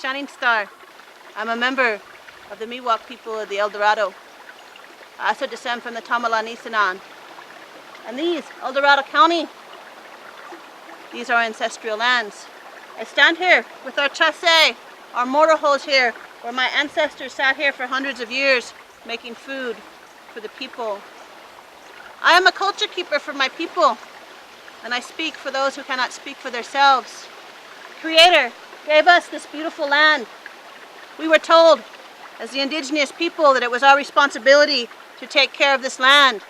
shining star. I'm a member of the Miwok people of the El Dorado. I also descend from the Tamalanisanan. And these, El Dorado County, these are ancestral lands. I stand here with our chase, our mortar holes here, where my ancestors sat here for hundreds of years, making food for the people. I am a culture keeper for my people, and I speak for those who cannot speak for themselves. Creator gave us this beautiful land. We were told, as the indigenous people, that it was our responsibility to take care of this land.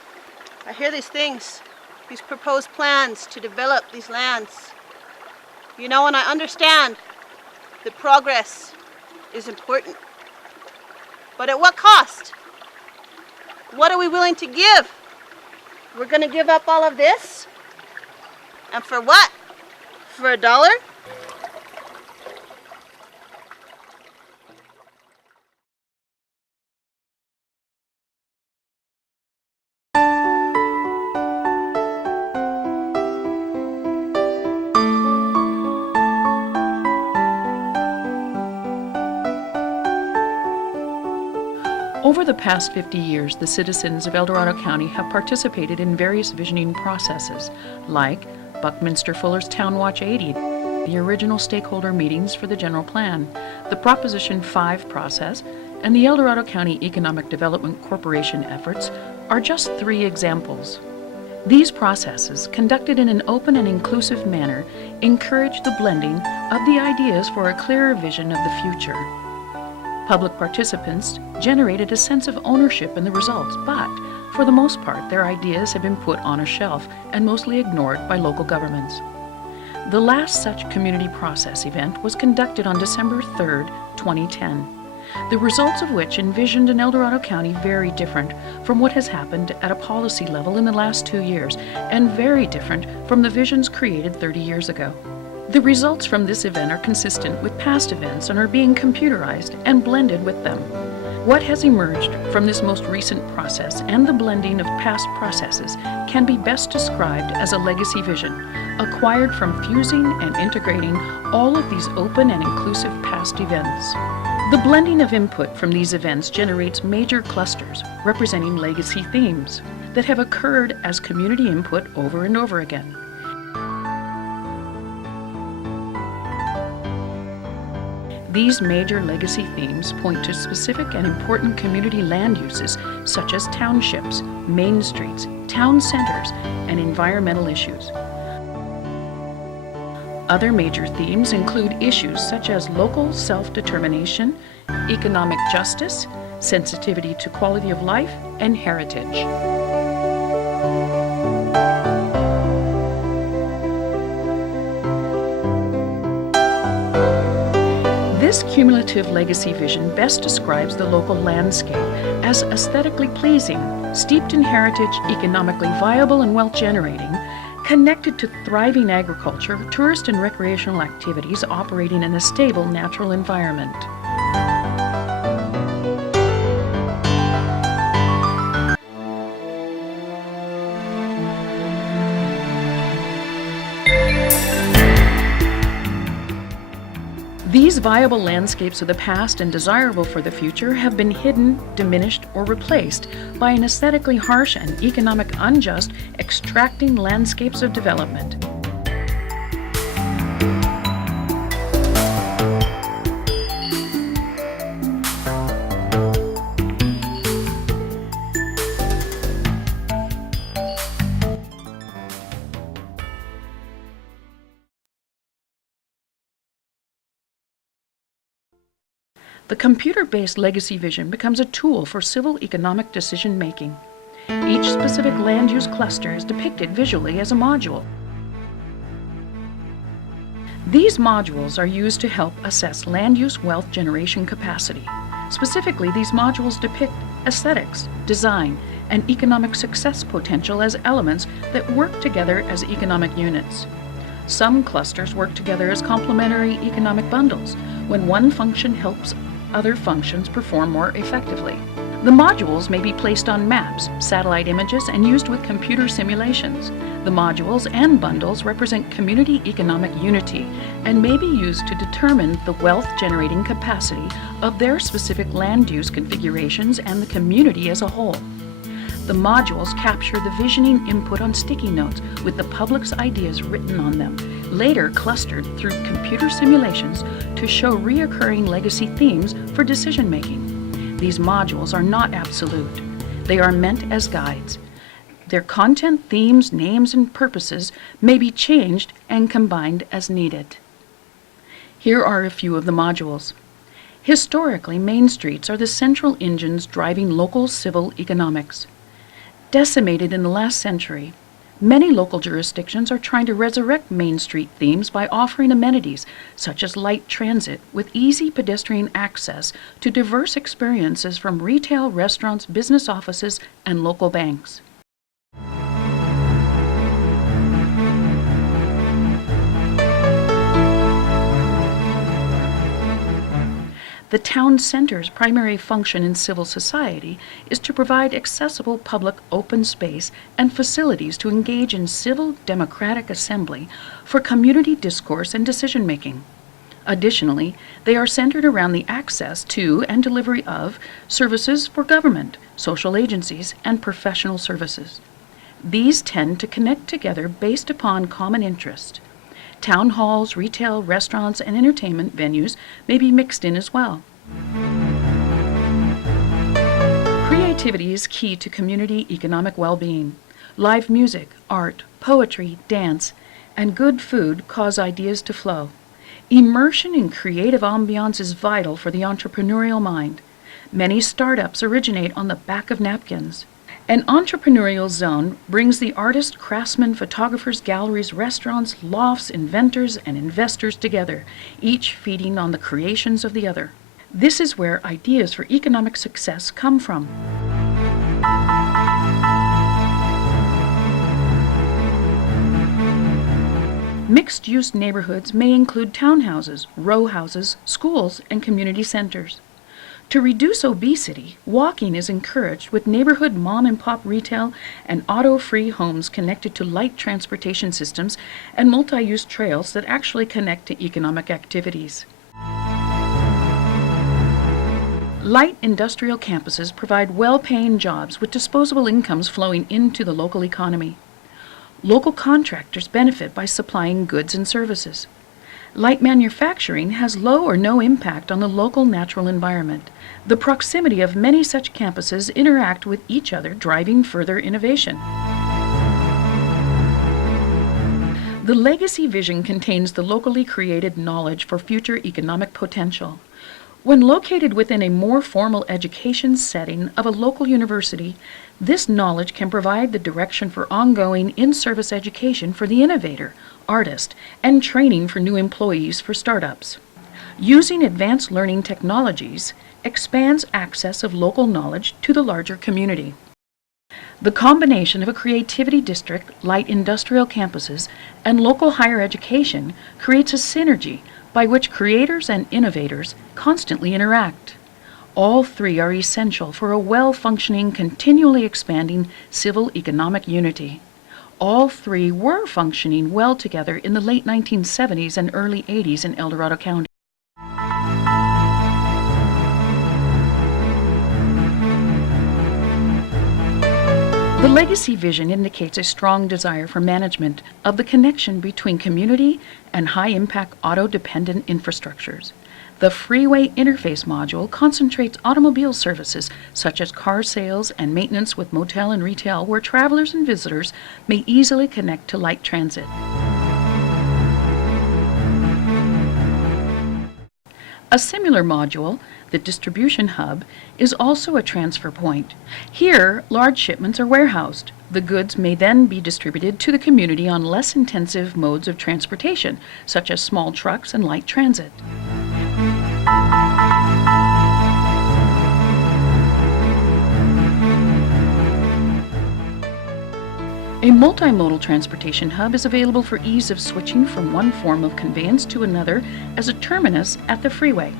I hear these things, these proposed plans to develop these lands. You know, and I understand that progress is important. But at what cost? What are we willing to give? We're going to give up all of this? And for what? For $1? Over the past 50 years, the citizens of El Dorado County have participated in various visioning processes, like Buckminster Fuller's Town Watch 80, the original stakeholder meetings for the general plan, the Proposition 5 process, and the El Dorado County Economic Development Corporation efforts are just 3 examples. These processes, conducted in an open and inclusive manner, encourage the blending of the ideas for a clearer vision of the future. Public participants generated a sense of ownership in the results, but for the most part, their ideas have been put on a shelf and mostly ignored by local governments. The last such community process event was conducted on December 3, 2010, the results of which envisioned an El Dorado County very different from what has happened at a policy level in the last 2 years, and very different from the visions created 30 years ago. The results from this event are consistent with past events and are being computerized and blended with them. What has emerged from this most recent process and the blending of past processes can be best described as a legacy vision, acquired from fusing and integrating all of these open and inclusive past events. The blending of input from these events generates major clusters representing legacy themes that have occurred as community input over and over again. These major legacy themes point to specific and important community land uses such as townships, main streets, town centers, and environmental issues. Other major themes include issues such as local self-determination, economic justice, sensitivity to quality of life, and heritage. This cumulative legacy vision best describes the local landscape as aesthetically pleasing, steeped in heritage, economically viable and wealth-generating, connected to thriving agriculture, tourist and recreational activities operating in a stable natural environment. These viable landscapes of the past and desirable for the future have been hidden, diminished, or replaced by an aesthetically harsh and economic unjust extracting landscapes of development. The computer-based legacy vision becomes a tool for civil economic decision-making. Each specific land use cluster is depicted visually as a module. These modules are used to help assess land use wealth generation capacity. Specifically, these modules depict aesthetics, design, and economic success potential as elements that work together as economic units. Some clusters work together as complementary economic bundles, when one function helps other functions perform more effectively. The modules may be placed on maps, satellite images, and used with computer simulations. The modules and bundles represent community economic unity and may be used to determine the wealth-generating capacity of their specific land use configurations and the community as a whole. The modules capture the visioning input on sticky notes with the public's ideas written on them, later clustered through computer simulations to show reoccurring legacy themes for decision-making. These modules are not absolute. They are meant as guides. Their content, themes, names, and purposes may be changed and combined as needed. Here are a few of the modules. Historically, main streets are the central engines driving local civil economics. Decimated in the last century, many local jurisdictions are trying to resurrect Main Street themes by offering amenities such as light transit with easy pedestrian access to diverse experiences from retail, restaurants, business offices, and local banks. The town center's primary function in civil society is to provide accessible public open space and facilities to engage in civil democratic assembly for community discourse and decision-making. Additionally, they are centered around the access to and delivery of services for government, social agencies, and professional services. These tend to connect together based upon common interest. Town halls, retail, restaurants, and entertainment venues may be mixed in as well. Creativity is key to community economic well-being. Live music, art, poetry, dance, and good food cause ideas to flow. Immersion in creative ambiance is vital for the entrepreneurial mind. Many startups originate on the back of napkins. An entrepreneurial zone brings the artists, craftsmen, photographers, galleries, restaurants, lofts, inventors, and investors together, each feeding on the creations of the other. This is where ideas for economic success come from. Mixed-use neighborhoods may include townhouses, row houses, schools, and community centers. To reduce obesity, walking is encouraged with neighborhood mom-and-pop retail and auto-free homes connected to light transportation systems and multi-use trails that actually connect to economic activities. Light industrial campuses provide well-paying jobs with disposable incomes flowing into the local economy. Local contractors benefit by supplying goods and services. Light manufacturing has low or no impact on the local natural environment. The proximity of many such campuses interact with each other, driving further innovation. The legacy vision contains the locally created knowledge for future economic potential. When located within a more formal education setting of a local university, this knowledge can provide the direction for ongoing in-service education for the innovator, artist, and training for new employees for startups. Using advanced learning technologies expands access of local knowledge to the larger community. The combination of a creativity district, light industrial campuses, and local higher education creates a synergy by which creators and innovators constantly interact. All three are essential for a well-functioning, continually expanding civil economic unity. All three were functioning well together in the late 1970s and early 80s in El Dorado County. The legacy vision indicates a strong desire for management of the connection between community and high-impact auto-dependent infrastructures. The freeway interface module concentrates automobile services such as car sales and maintenance with motel and retail where travelers and visitors may easily connect to light transit. A similar module, the distribution hub, is also a transfer point. Here, large shipments are warehoused. The goods may then be distributed to the community on less intensive modes of transportation, such as small trucks and light transit. A multimodal transportation hub is available for ease of switching from one form of conveyance to another as a terminus at the freeway.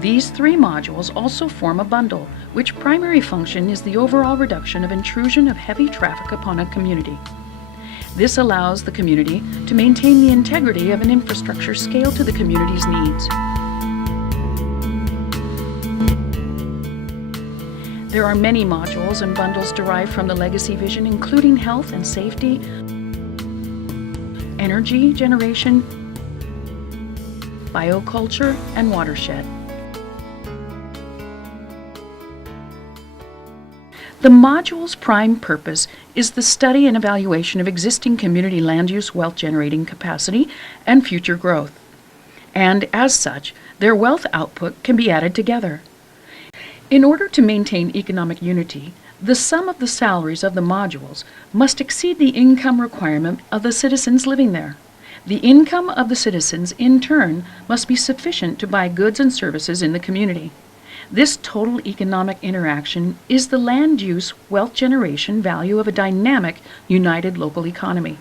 These three modules also form a bundle, which primary function is the overall reduction of intrusion of heavy traffic upon a community. This allows the community to maintain the integrity of an infrastructure scaled to the community's needs. There are many modules and bundles derived from the legacy vision, including health and safety, energy generation, bioculture, and watershed. The module's prime purpose is the study and evaluation of existing community land use wealth generating capacity and future growth. And as such, their wealth output can be added together. In order to maintain economic unity, the sum of the salaries of the modules must exceed the income requirement of the citizens living there. The income of the citizens, in turn, must be sufficient to buy goods and services in the community. This total economic interaction is the land use wealth generation value of a dynamic, united local economy.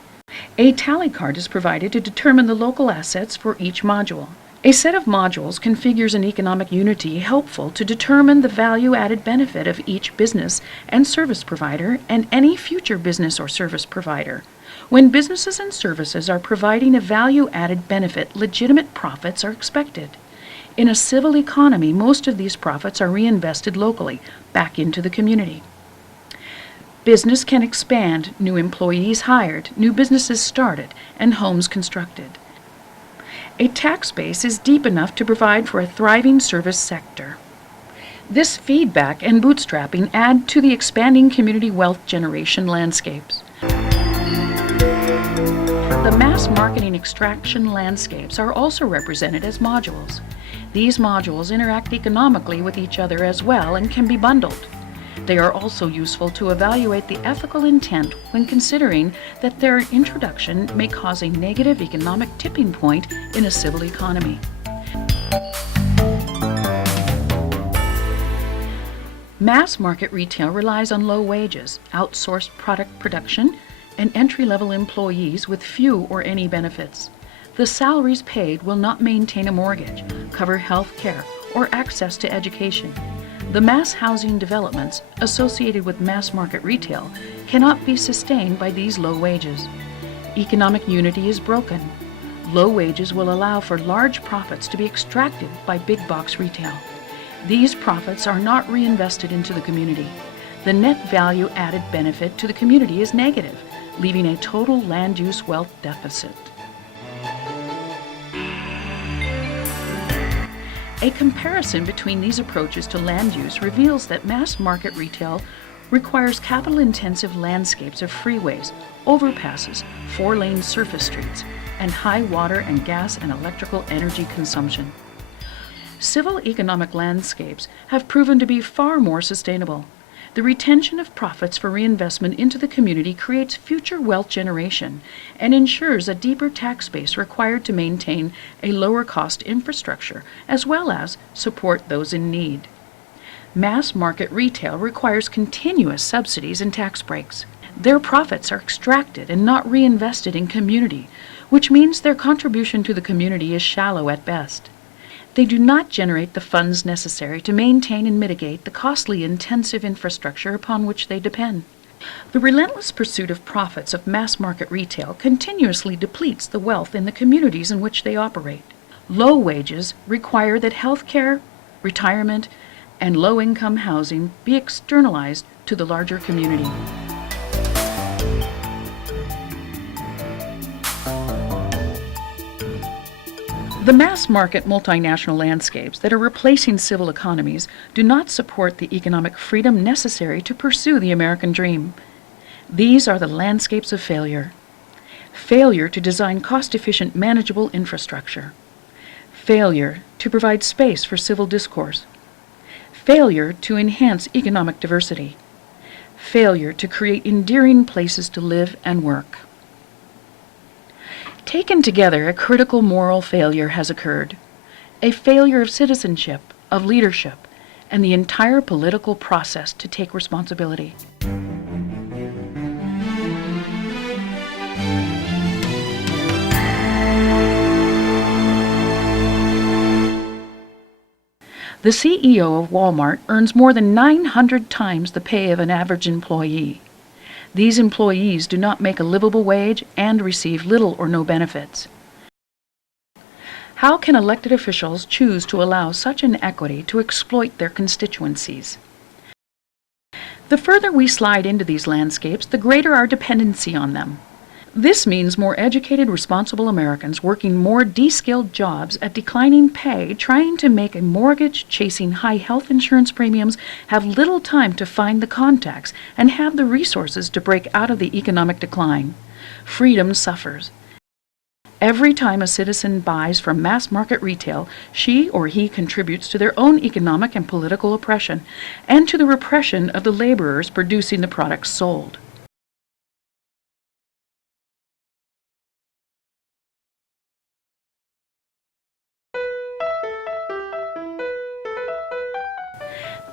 A tally card is provided to determine the local assets for each module. A set of modules configures an economic unity helpful to determine the value-added benefit of each business and service provider and any future business or service provider. When businesses and services are providing a value-added benefit, legitimate profits are expected. In a civil economy, most of these profits are reinvested locally, back into the community. Business can expand, new employees hired, new businesses started, and homes constructed. A tax base is deep enough to provide for a thriving service sector. This feedback and bootstrapping add to the expanding community wealth generation landscapes. The mass marketing extraction landscapes are also represented as modules. These modules interact economically with each other as well and can be bundled. They are also useful to evaluate the ethical intent when considering that their introduction may cause a negative economic tipping point in a civil economy. Mass market retail relies on low wages, outsourced product production, and entry-level employees with few or any benefits. The salaries paid will not maintain a mortgage, cover health care, or access to education. The mass housing developments associated with mass market retail cannot be sustained by these low wages. Economic unity is broken. Low wages will allow for large profits to be extracted by big box retail. These profits are not reinvested into the community. The net value added benefit to the community is negative, leaving a total land use wealth deficit. A comparison between these approaches to land use reveals that mass market retail requires capital-intensive landscapes of freeways, overpasses, four-lane surface streets, and high water and gas and electrical energy consumption. Civil economic landscapes have proven to be far more sustainable. The retention of profits for reinvestment into the community creates future wealth generation and ensures a deeper tax base required to maintain a lower cost infrastructure as well as support those in need. Mass market retail requires continuous subsidies and tax breaks. Their profits are extracted and not reinvested in community, which means their contribution to the community is shallow at best. They do not generate the funds necessary to maintain and mitigate the costly intensive infrastructure upon which they depend. The relentless pursuit of profits of mass market retail continuously depletes the wealth in the communities in which they operate. Low wages require that health care, retirement, and low-income housing be externalized to the larger community. The mass market multinational landscapes that are replacing civil economies do not support the economic freedom necessary to pursue the American dream. These are the landscapes of failure. Failure to design cost-efficient, manageable infrastructure. Failure to provide space for civil discourse. Failure to enhance economic diversity. Failure to create endearing places to live and work. Taken together, a critical moral failure has occurred. A failure of citizenship, of leadership, and the entire political process to take responsibility. The CEO of Walmart earns more than 900 times the pay of an average employee. These employees do not make a livable wage and receive little or no benefits. How can elected officials choose to allow such inequity to exploit their constituencies? The further we slide into these landscapes, the greater our dependency on them. This means more educated, responsible Americans working more de-skilled jobs at declining pay, trying to make a mortgage, chasing high health insurance premiums, have little time to find the contacts, and have the resources to break out of the economic decline. Freedom suffers. Every time a citizen buys from mass market retail, she or he contributes to their own economic and political oppression, and to the repression of the laborers producing the products sold.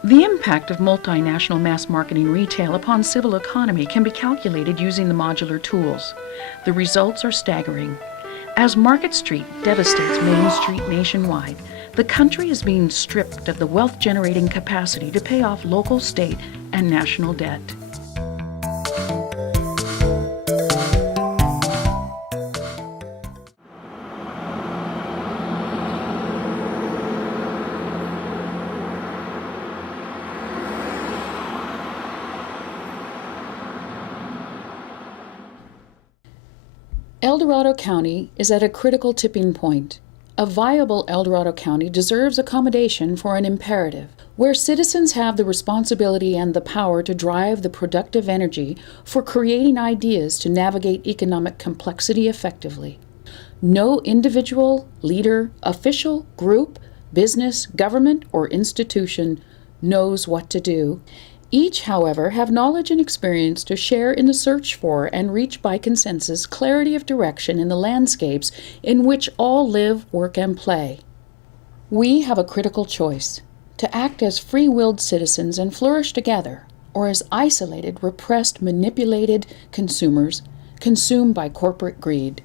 The impact of multinational mass marketing retail upon civil economy can be calculated using the modular tools. The results are staggering. As Market Street devastates Main Street nationwide, the country is being stripped of the wealth-generating capacity to pay off local, state, and national debt. El Dorado County is at a critical tipping point. A viable El Dorado County deserves accommodation for an imperative, where citizens have the responsibility and the power to drive the productive energy for creating ideas to navigate economic complexity effectively. No individual, leader, official, group, business, government, or institution knows what to do. Each, however, have knowledge and experience to share in the search for and reach by consensus clarity of direction in the landscapes in which all live, work, and play. We have a critical choice: to act as free-willed citizens and flourish together, or as isolated, repressed, manipulated consumers consumed by corporate greed.